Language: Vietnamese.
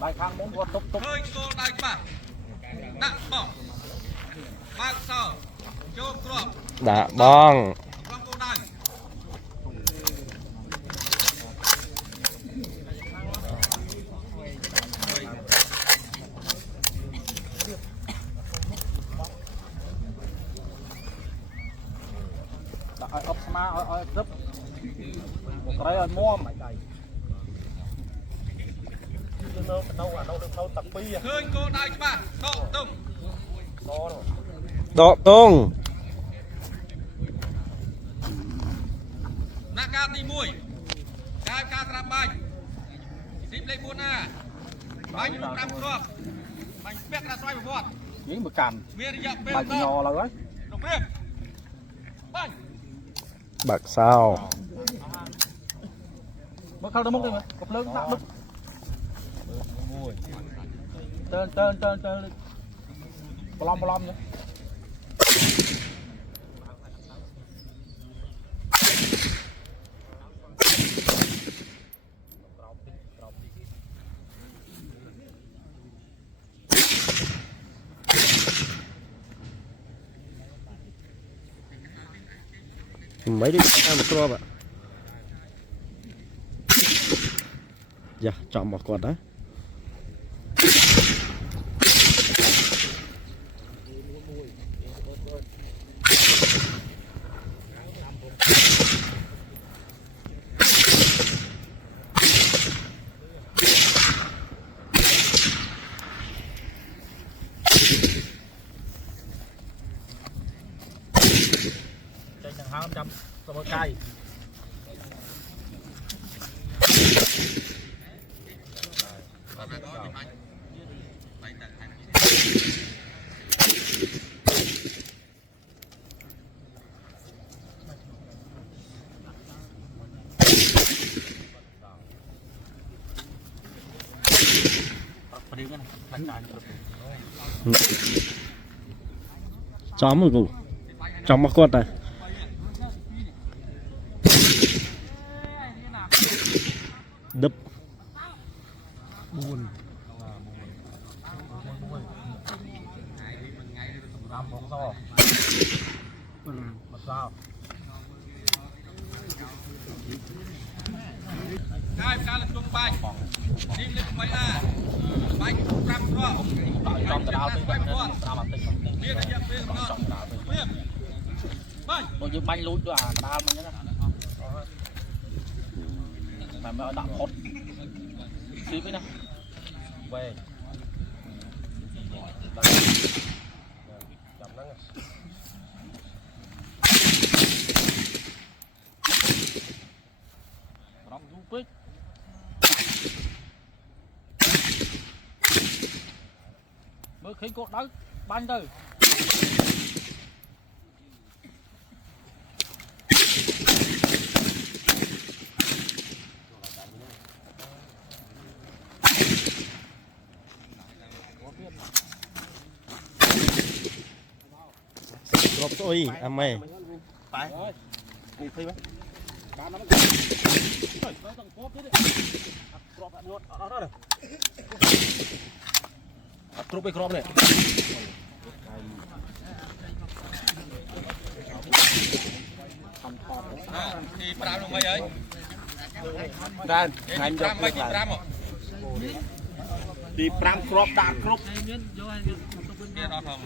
bài khang muốn có tục tục hơi cô đại bạc nặng bỏng bạc sờ chôm crop đã bong trong cô đại ơi ốc ma ơi giúp một cái ơi mua mày cày hơi cô đại bạc độ tung độ tung nặng ca tí mùi ca ca trạm bánh dịp lấy buôn à bánh rút trăm crop bánh biết là xoay một vọt những bực cằn miền dặm bên bài đó nhỏ là đấy đồng biên bánh bạc sao mất khâu đó mất đi mà cặp lớn nặng mất tên bò lom nhé mấy đứa ăn một crop ạ. Dạ chọn một quạt đó. hàng 500 rồi một cây chó một củ trong một quạt này đập buồn hai ca là chung bánh dịp lấy mấy à bánh trăm crop trong cái đào xoay một vọt miền dặm bên đó miền bánh tôi như bánh lúi à đào mà nhá mà mới đạp hốt xí với nè về rong du quýt mới khí cột đất bánh từ crop ôi à mày phải đi thi mấy cá nó crop cái crop này thì pram luôn mấy ấy ra ngày pram mấy thì pram rồi đi pram crop đạn crop kia đó không